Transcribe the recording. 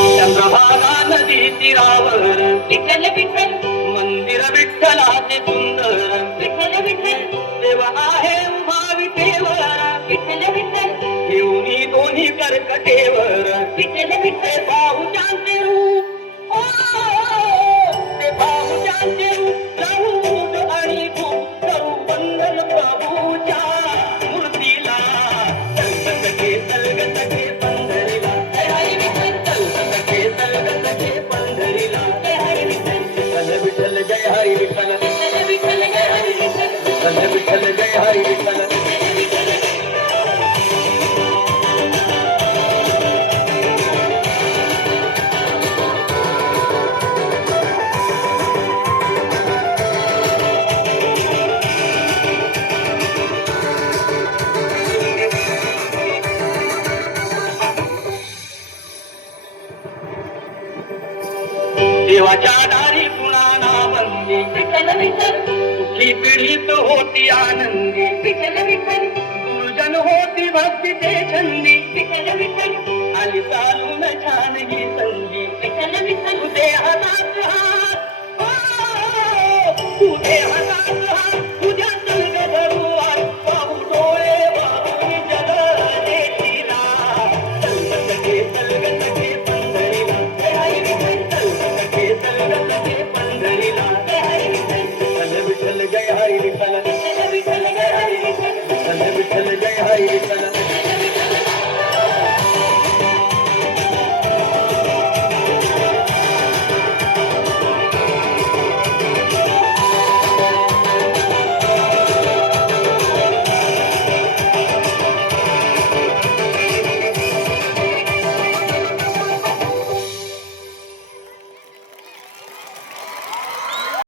चंद्रभागा नदी तीरावर विठ्ठल विठ्ठल मंदिर विठ्ठलाचे सुंदर विठ्ठल विठ्ठल देव आहे उभा विठेवर विठ्ठल विठ्ठल घेऊनी दोन्ही कर्कटेवर विठ्ठल ते विठ्ठल भाऊजांचे रूप ओ, ते भाऊजांचे रूप जाऊ दूध आणि तूप करू वंदन प्रभूच्या मूर्तीला तलगत घे पंढरीला जय हरी विठ्ठल तलगत घे पंढरीला जय हरी विठ्ठल विठ्ठल विठ्ठल जय हरी विठ्ठल विठ्ठल विठ्ठल जय हरी विठ्ठल विठ्ठल विठ्ठल जय हरी विठ्ठल देवाच्या दारी कुणाला बंदी विठ्ठल विठ्ठल सुखी पीडित होती आनंदी विठ्ठल विठ्ठल दुर्जन होती भक्तीचे छंदी